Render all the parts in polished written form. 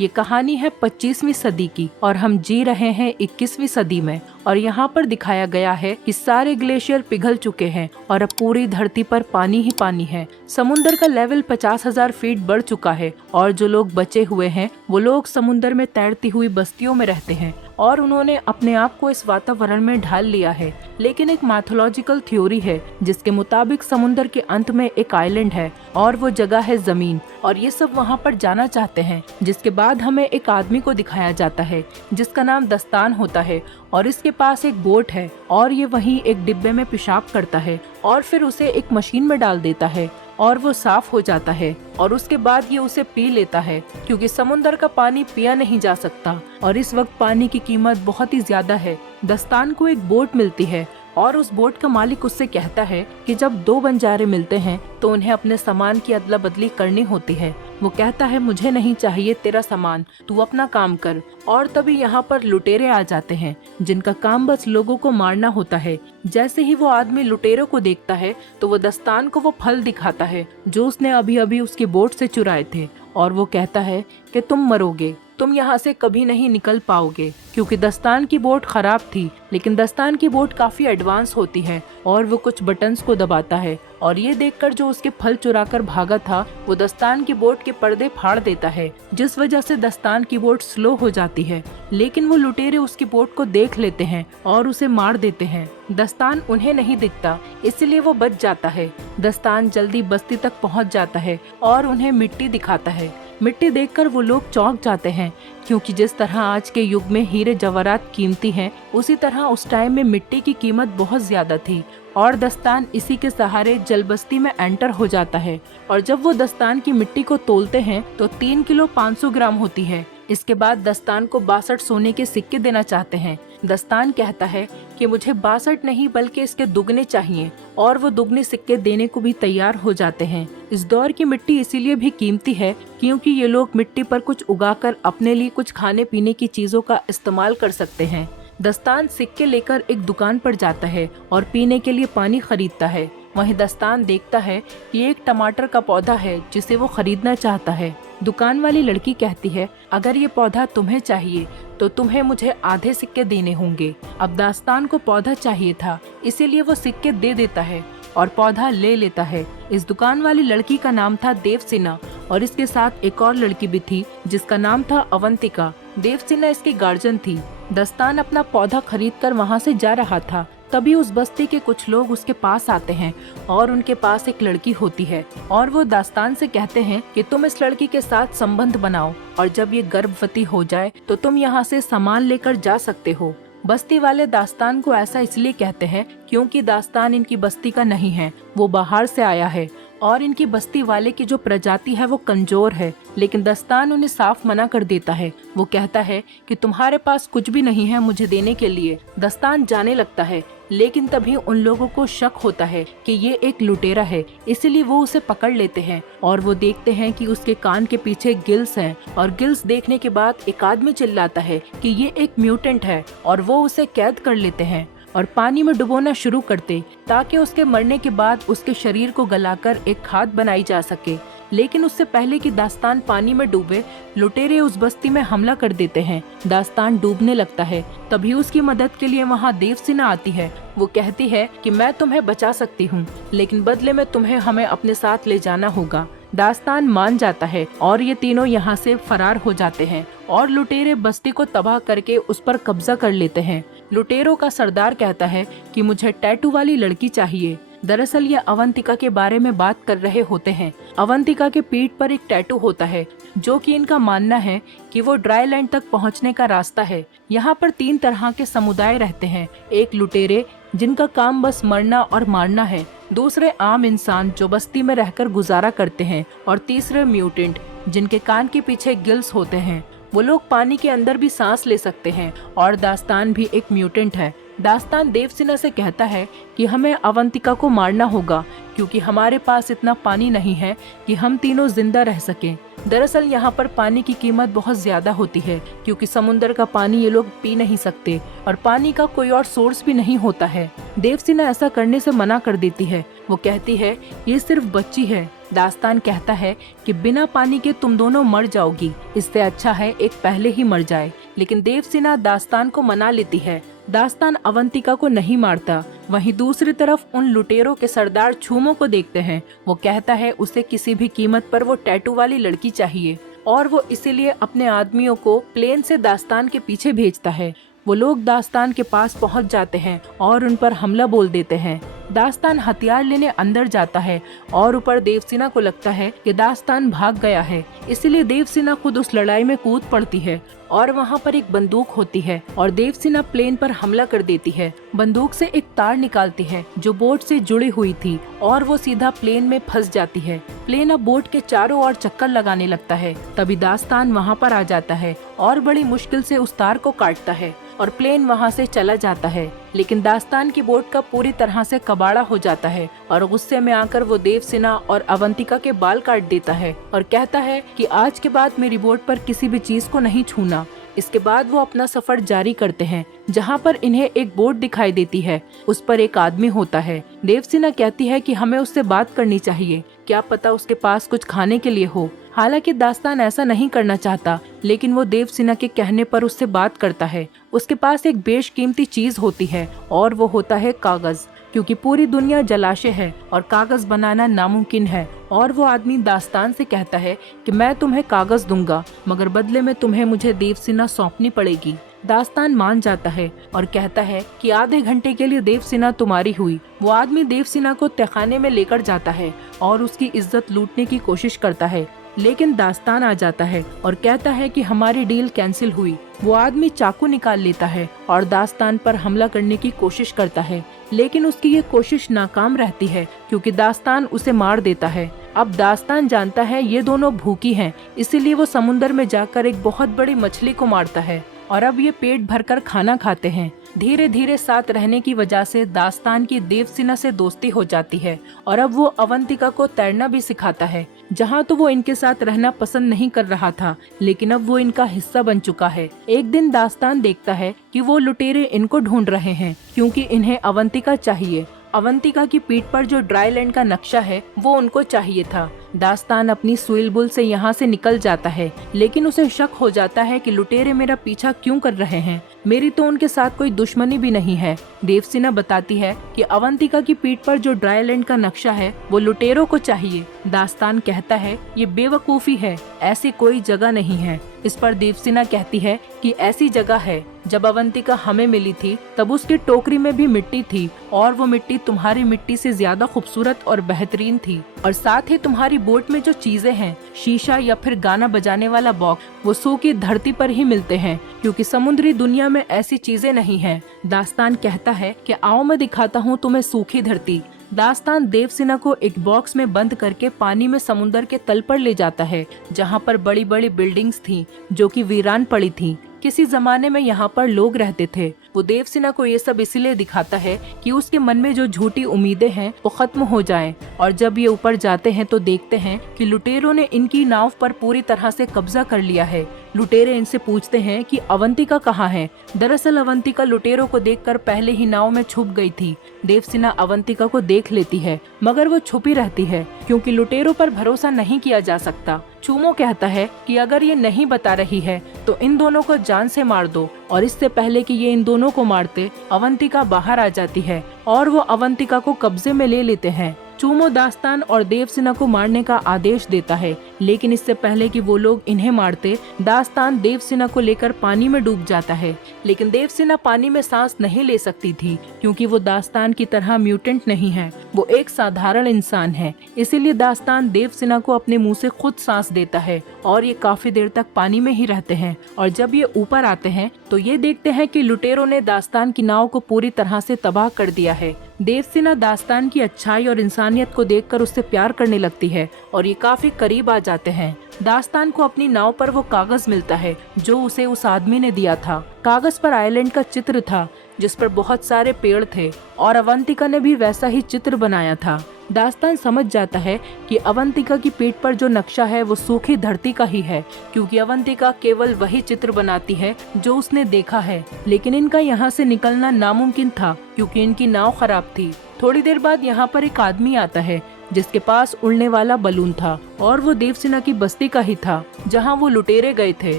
ये कहानी है 25वीं सदी की और हम जी रहे हैं 21वीं सदी में। और यहाँ पर दिखाया गया है कि सारे ग्लेशियर पिघल चुके हैं और अब पूरी धरती पर पानी ही पानी है। समुंदर का लेवल 50,000 फीट बढ़ चुका है और जो लोग बचे हुए हैं वो लोग समुंदर में तैरती हुई बस्तियों में रहते हैं और उन्होंने अपने आप को इस वातावरण में ढाल लिया है। लेकिन एक मैथोलॉजिकल थ्योरी है जिसके मुताबिक समुंदर के अंत में एक आइलैंड है और वो जगह है जमीन, और ये सब वहाँ पर जाना चाहते हैं। जिसके बाद हमें एक आदमी को दिखाया जाता है जिसका नाम दस्तान होता है और इसके पास एक बोट है और ये वहीं एक डिब्बे में पेशाब करता है और फिर उसे एक मशीन में डाल देता है और वो साफ हो जाता है और उसके बाद ये उसे पी लेता है क्योंकि समुंदर का पानी पिया नहीं जा सकता और इस वक्त पानी की कीमत बहुत ही ज्यादा है। दस्तान को एक बोट मिलती है और उस बोट का मालिक उससे कहता है कि जब दो बंजारे मिलते हैं तो उन्हें अपने सामान की अदला बदली करनी होती है। वो कहता है मुझे नहीं चाहिए तेरा सामान, तू अपना काम कर। और तभी यहाँ पर लुटेरे आ जाते हैं जिनका काम बस लोगों को मारना होता है। जैसे ही वो आदमी लुटेरों को देखता है तो वो दस्तान को वो फल दिखाता है जो उसने अभी अभी उसकी बोट से चुराए थे और वो कहता है कि तुम मरोगे, तुम यहाँ से कभी नहीं निकल पाओगे। क्योंकि दस्तान की बोट खराब थी लेकिन दस्तान की बोट काफी एडवांस होती है और वो कुछ बटन्स को दबाता है और ये देखकर जो उसके फल चुराकर भागा था वो दस्तान की बोट के पर्दे फाड़ देता है, जिस वजह से दस्तान की बोट स्लो हो जाती है। लेकिन वो लुटेरे उसकी बोट को देख लेते हैं और उसे मार देते हैं। दस्तान उन्हें नहीं दिखता इसलिए वो बच जाता है। दस्तान जल्दी बस्ती तक पहुंच जाता है और उन्हें मिट्टी दिखाता है। मिट्टी देखकर वो लोग चौंक जाते हैं क्योंकि जिस तरह आज के युग में हीरे जवाहरात कीमती हैं, उसी तरह उस टाइम में मिट्टी की कीमत बहुत ज्यादा थी। और दस्तान इसी के सहारे जल बस्ती में एंटर हो जाता है और जब वो दस्तान की मिट्टी को तोलते हैं तो 3 किलो 500 ग्राम होती है। इसके बाद दस्तान को 62 सोने के सिक्के देना चाहते हैं। दस्तान कहता है कि मुझे 62 नहीं बल्कि इसके दुगने चाहिए और वो दुगने सिक्के देने को भी तैयार हो जाते हैं। इस दौर की मिट्टी इसीलिए भी कीमती है क्योंकि ये लोग मिट्टी पर कुछ उगाकर अपने लिए कुछ खाने पीने की चीजों का इस्तेमाल कर सकते हैं। दस्तान सिक्के लेकर एक दुकान पर जाता है और पीने के लिए पानी खरीदता है। वहीं दस्तान देखता है कि एक टमाटर का पौधा है जिसे वो खरीदना चाहता है। दुकान वाली लड़की कहती है अगर ये पौधा तुम्हें चाहिए तो तुम्हें मुझे आधे सिक्के देने होंगे। अब दस्तान को पौधा चाहिए था इसीलिए वो सिक्के दे देता है और पौधा ले लेता है। इस दुकान वाली लड़की का नाम था देवसेना और इसके साथ एक और लड़की भी थी जिसका नाम था अवंतिका। देवसेना इसकी गार्जियन थी। दस्तान अपना पौधा खरीदकर वहाँ से जा रहा था, तभी उस बस्ती के कुछ लोग उसके पास आते हैं और उनके पास एक लड़की होती है और वो दास्तान से कहते हैं कि तुम इस लड़की के साथ संबंध बनाओ और जब ये गर्भवती हो जाए तो तुम यहाँ से सामान लेकर जा सकते हो। बस्ती वाले दास्तान को ऐसा इसलिए कहते हैं क्योंकि दास्तान इनकी बस्ती का नहीं है, वो बाहर से आया है और इनकी बस्ती वाले की जो प्रजाति है वो कमजोर है। लेकिन दस्तान उन्हें साफ मना कर देता है। वो कहता है कि तुम्हारे पास कुछ भी नहीं है मुझे देने के लिए। दस्तान जाने लगता है लेकिन तभी उन लोगों को शक होता है कि ये एक लुटेरा है, इसलिए वो उसे पकड़ लेते हैं और वो देखते हैं कि उसके कान के पीछे गिल्स हैं और गिल्स देखने के बाद एक आदमी चिल्लाता है कि ये एक म्यूटेंट है और वो उसे कैद कर लेते हैं और पानी में डुबोना शुरू करते ताकि उसके मरने के बाद उसके शरीर को गलाकर एक खाद बनाई जा सके। लेकिन उससे पहले कि दास्तान पानी में डूबे लुटेरे उस बस्ती में हमला कर देते हैं। दास्तान डूबने लगता है, तभी उसकी मदद के लिए वहाँ देवसेना आती है। वो कहती है कि मैं तुम्हें बचा सकती हूँ लेकिन बदले में तुम्हें हमें अपने साथ ले जाना होगा। दास्तान मान जाता है और ये तीनों यहाँ से फरार हो जाते हैं और लुटेरे बस्ती को तबाह करके उस पर कब्जा कर लेते हैं। लुटेरों का सरदार कहता है कि मुझे टैटू वाली लड़की चाहिए। दरअसल ये अवंतिका के बारे में बात कर रहे होते हैं। अवंतिका के पीठ पर एक टैटू होता है जो कि इनका मानना है कि वो ड्राई लैंड तक पहुंचने का रास्ता है। यहाँ पर 3 तरह के समुदाय रहते हैं। एक लुटेरे जिनका काम बस मरना और मारना है, दूसरे आम इंसान जो बस्ती में रहकर गुजारा करते हैं और तीसरे म्यूटेंट जिनके कान के पीछे गिल्स होते हैं। वो लोग पानी के अंदर भी सांस ले सकते हैं और दास्तान भी एक म्यूटेंट है। दास्तान देवसेना से कहता है कि हमें अवंतिका को मारना होगा क्योंकि हमारे पास इतना पानी नहीं है कि हम तीनों जिंदा रह सकें। दरअसल यहाँ पर पानी की कीमत बहुत ज्यादा होती है क्योंकि समुद्र का पानी ये लोग पी नहीं सकते और पानी का कोई और सोर्स भी नहीं होता है। देवसेना ऐसा करने से मना कर देती है। वो कहती है ये सिर्फ बच्ची है, दास्तान कहता है कि बिना पानी के तुम दोनों मर जाओगी, इससे अच्छा है एक पहले ही मर जाए। लेकिन देवसेना दास्तान को मना लेती है। दास्तान अवंतिका को नहीं मारता। वहीं दूसरी तरफ उन लुटेरों के सरदार छूमो को देखते हैं। वो कहता है उसे किसी भी कीमत पर वो टैटू वाली लड़की चाहिए और वो इसीलिए अपने आदमियों को प्लेन से दास्तान के पीछे भेजता है। वो लोग दास्तान के पास पहुंच जाते हैं और उन पर हमला बोल देते हैं। दास्तान हथियार लेने अंदर जाता है और ऊपर देवसेना को लगता है कि दास्तान भाग गया है, इसलिए देवसेना खुद उस लड़ाई में कूद पड़ती है और वहाँ पर एक बंदूक होती है और देवसेना प्लेन पर हमला कर देती है। बंदूक से एक तार निकालती है जो बोट से जुड़ी हुई थी और वो सीधा प्लेन में फंस जाती है। प्लेन अब बोट के चारों ओर चक्कर लगाने लगता है। तभी दास्तान वहाँ पर आ जाता है और बड़ी मुश्किल से उस तार को काटता है और प्लेन वहाँ से चला जाता है। लेकिन दास्तान की बोट का पूरी तरह से कबाड़ा हो जाता है और गुस्से में आकर वो देवसेना और अवंतिका के बाल काट देता है और कहता है कि आज के बाद मेरी बोट पर किसी भी चीज को नहीं छूना। इसके बाद वो अपना सफर जारी करते हैं, जहाँ पर इन्हें एक बोट दिखाई देती है। उस पर एक आदमी होता है। देवसेना कहती है कि हमें उससे बात करनी चाहिए, क्या पता उसके पास कुछ खाने के लिए हो। हालांकि दास्तान ऐसा नहीं करना चाहता, लेकिन वो देवसेना के कहने पर उससे बात करता है। उसके पास एक बेशकीमती चीज होती है और वो होता है कागज, क्योंकि पूरी दुनिया जलाशय है और कागज बनाना नामुमकिन है। और वो आदमी दास्तान से कहता है कि मैं तुम्हें कागज दूंगा, मगर बदले में तुम्हें मुझे देवसेना सौंपनी पड़ेगी। दास्तान मान जाता है और कहता है कि आधे घंटे के लिए देवसेना तुम्हारी हुई। वो आदमी देवसेना को तहखाने में लेकर जाता है और उसकी इज्जत लूटने की कोशिश करता है, लेकिन दास्तान आ जाता है और कहता है कि हमारी डील कैंसिल हुई। वो आदमी चाकू निकाल लेता है और दास्तान पर हमला करने की कोशिश करता है, लेकिन उसकी ये कोशिश नाकाम रहती है क्योंकि दास्तान उसे मार देता है। अब दास्तान जानता है ये दोनों भूखी हैं, इसीलिए वो समुंदर में जाकर एक बहुत बड़ी मछली को मारता है और अब ये पेट भरकर खाना खाते हैं। धीरे धीरे साथ रहने की वजह से दास्तान की देवसेना से दोस्ती हो जाती है और अब वो अवंतिका को तैरना भी सिखाता है। जहाँ तो वो इनके साथ रहना पसंद नहीं कर रहा था, लेकिन अब वो इनका हिस्सा बन चुका है। एक दिन दास्तान देखता है कि वो लुटेरे इनको ढूंढ रहे हैं क्योंकि इन्हें अवंतिका चाहिए। अवंतिका की पीठ पर जो ड्राई लैंड का नक्शा है वो उनको चाहिए था। दास्तान अपनी सुइलबुल से यहाँ से निकल जाता है, लेकिन उसे शक हो जाता है कि लुटेरे मेरा पीछा क्यों कर रहे हैं, मेरी तो उनके साथ कोई दुश्मनी भी नहीं है। देवसेना बताती है कि अवंतिका की पीठ पर जो ड्राई लैंड का नक्शा है वो लुटेरों को चाहिए। दास्तान कहता है ये बेवकूफी है, ऐसी कोई जगह नहीं है। इस पर देवसेना कहती है कि ऐसी जगह है, जब अवंतिका हमें मिली थी तब उसकी टोकरी में भी मिट्टी थी और वो मिट्टी तुम्हारी मिट्टी से ज्यादा खूबसूरत और बेहतरीन थी, और साथ ही तुम्हारी बोट में जो चीजें हैं, शीशा या फिर गाना बजाने वाला बॉक्स, वो सूखी धरती पर ही मिलते हैं क्योंकि समुद्री दुनिया में ऐसी चीजें नहीं हैं। दास्तान कहता है कि आओ मैं दिखाता हूँ तुम्हें सूखी धरती। दास्तान देवसेना को एक बॉक्स में बंद करके पानी में समुंदर के तल पर ले जाता है, जहाँ पर बड़ी बड़ी बिल्डिंग्स थीं जो कि वीरान पड़ी थीं। किसी जमाने में यहाँ पर लोग रहते थे। वो देवसेना को ये सब इसलिए दिखाता है कि उसके मन में जो झूठी उम्मीदें हैं वो खत्म हो जाएं। और जब ये ऊपर जाते हैं तो देखते हैं कि लुटेरों ने इनकी नाव पर पूरी तरह से कब्जा कर लिया है। लुटेरे इनसे पूछते हैं कि अवंतिका कहाँ है। दरअसल अवंतिका लुटेरों को देखकर पहले ही नाव में छुप गई थी। देवसेना अवंतिका को देख लेती है, मगर वो छुपी रहती है क्योंकि लुटेरों पर भरोसा नहीं किया जा सकता। छूमो कहता है कि अगर ये नहीं बता रही है तो इन दोनों को जान से मार दो, और इससे पहले कि ये इन दोनों को मारते, अवंतिका बाहर आ जाती है और वो अवंतिका को कब्जे में ले लेते हैं। चूमो दास्तान और देवसेना को मारने का आदेश देता है, लेकिन इससे पहले कि वो लोग इन्हें मारते, दास्तान देवसेना को लेकर पानी में डूब जाता है। लेकिन देवसेना पानी में सांस नहीं ले सकती थी क्योंकि वो दास्तान की तरह म्यूटेंट नहीं है, वो एक साधारण इंसान है। इसीलिए दास्तान देवसेना को अपने मुंह से खुद सांस देता है और ये काफी देर तक पानी में ही रहते हैं। और जब ये ऊपर आते हैं तो ये देखते हैं कि लुटेरों ने दास्तान की नाव को पूरी तरह से तबाह कर दिया है। देवसेना दास्तान की अच्छाई और इंसानियत को देखकर उससे प्यार करने लगती है और ये काफी करीब आ जाते हैं। दास्तान को अपनी नाव पर वो कागज मिलता है जो उसे उस आदमी ने दिया था। कागज पर आइलैंड का चित्र था जिस पर बहुत सारे पेड़ थे और अवंतिका ने भी वैसा ही चित्र बनाया था। दास्तान समझ जाता है कि अवंतिका की पीठ पर जो नक्शा है वो सूखी धरती का ही है, क्योंकि अवंतिका केवल वही चित्र बनाती है जो उसने देखा है। लेकिन इनका यहाँ से निकलना नामुमकिन था क्योंकि इनकी नाव खराब थी। थोड़ी देर बाद यहाँ पर एक आदमी आता है जिसके पास उड़ने वाला बलून था और वो देवसेना की बस्ती का ही था जहाँ वो लुटेरे गए थे,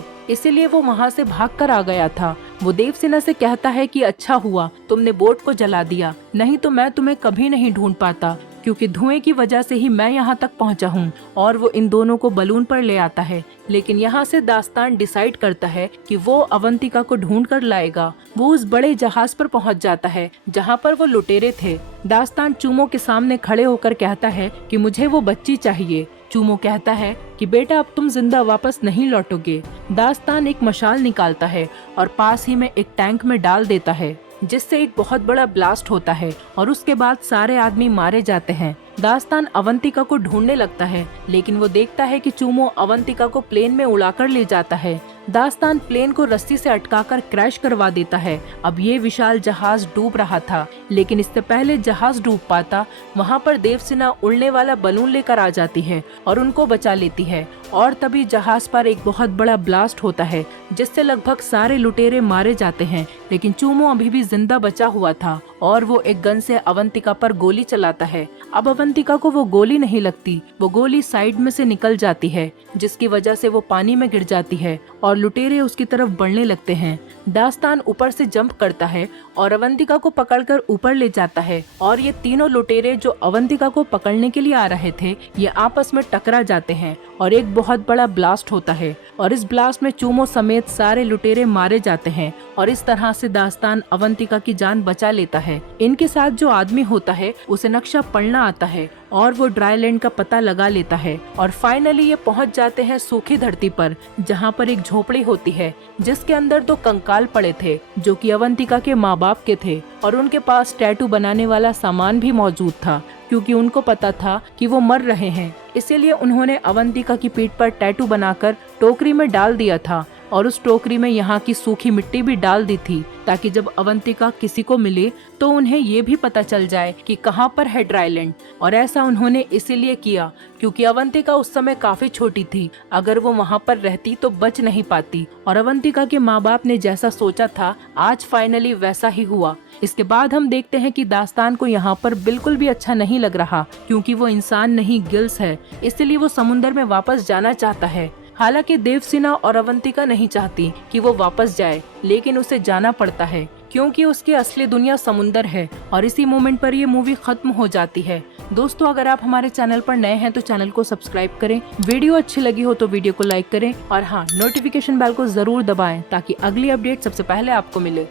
इसीलिए वो वहाँ से भागकर आ गया था। वो देवसेना से कहता है कि अच्छा हुआ तुमने बोट को जला दिया, नहीं तो मैं तुम्हें कभी नहीं ढूंढ पाता, क्योंकि धुएं की वजह से ही मैं यहाँ तक पहुँचा हूँ। और वो इन दोनों को बलून पर ले आता है, लेकिन यहाँ से दास्तान डिसाइड करता है कि वो अवंतिका को ढूंढ कर लाएगा। वो उस बड़े जहाज पर पहुँच जाता है जहाँ पर वो लुटेरे थे। दास्तान चूमो के सामने खड़े होकर कहता है कि मुझे वो बच्ची चाहिए। चूमो कहता है कि बेटा अब तुम जिंदा वापस नहीं लौटोगे। दास्तान एक मशाल निकालता है और पास ही में एक टैंक में डाल देता है, जिससे एक बहुत बड़ा ब्लास्ट होता है और उसके बाद सारे आदमी मारे जाते हैं। दास्तान अवंतिका को ढूंढने लगता है, लेकिन वो देखता है कि चूमो अवंतिका को प्लेन में उड़ाकर ले जाता है। दास्तान प्लेन को रस्सी से अटकाकर क्रैश करवा देता है। अब ये विशाल जहाज डूब रहा था, लेकिन इससे पहले जहाज डूब पाता, वहाँ पर देवसेना उड़ने वाला बलून लेकर आ जाती है और उनको बचा लेती है। और तभी जहाज पर एक बहुत बड़ा ब्लास्ट होता है, जिससे लगभग सारे लुटेरे मारे जाते हैं, लेकिन चूमो अभी भी जिंदा बचा हुआ था और वो एक गन से अवंतिका पर गोली चलाता है। अब अवंतिका को वो गोली नहीं लगती, वो गोली साइड में से निकल जाती है, जिसकी वजह से वो पानी में गिर जाती है और लुटेरे उसकी तरफ बढ़ने लगते हैं। दास्तान ऊपर से जंप करता है और अवंतिका को पकड़कर ऊपर ले जाता है और ये तीनों लुटेरे जो अवंतिका को पकड़ने के लिए आ रहे थे, ये आपस में टकरा जाते हैं और एक बहुत बड़ा ब्लास्ट होता है और इस ब्लास्ट में चूमो समेत सारे लुटेरे मारे जाते हैं और इस तरह से दास्तान अवंतिका की जान बचा लेता है। इनके साथ जो आदमी होता है उसे नक्शा पढ़ना आता है और वो ड्राईलैंड का पता लगा लेता है और फाइनली ये पहुंच जाते हैं सूखी धरती पर, जहां पर एक झोपड़ी होती है जिसके अंदर 2 कंकाल पड़े थे जो कि अवंतिका के माँ बाप के थे और उनके पास टैटू बनाने वाला सामान भी मौजूद था, क्योंकि उनको पता था कि वो मर रहे हैं। इसीलिए उन्होंने अवंतिका की पीठ पर टैटू बनाकर टोकरी में डाल दिया था और उस टोकरी में यहाँ की सूखी मिट्टी भी डाल दी थी, ताकि जब अवंतिका किसी को मिले तो उन्हें ये भी पता चल जाए कि कहाँ पर है ड्राईलैंड। और ऐसा उन्होंने इसीलिए किया क्योंकि अवंतिका उस समय काफी छोटी थी, अगर वो वहाँ पर रहती तो बच नहीं पाती। और अवंतिका के माँ बाप ने जैसा सोचा था आज फाइनली वैसा ही हुआ। इसके बाद हम देखते हैं कि दास्तान को यहाँ पर बिल्कुल भी अच्छा नहीं लग रहा, क्योंकि वो इंसान नहीं गिल्स है, इसलिए वो समुद्र में वापस जाना चाहता है। हालांकि देवसेना और अवंतिका नहीं चाहती कि वो वापस जाए, लेकिन उसे जाना पड़ता है क्योंकि उसकी असली दुनिया समुंदर है। और इसी मोमेंट पर ये मूवी खत्म हो जाती है। दोस्तों, अगर आप हमारे चैनल पर नए हैं तो चैनल को सब्सक्राइब करें, वीडियो अच्छी लगी हो तो वीडियो को लाइक करें और हाँ, नोटिफिकेशन बेल को जरूर दबाएं ताकि अगली अपडेट सबसे पहले आपको मिले।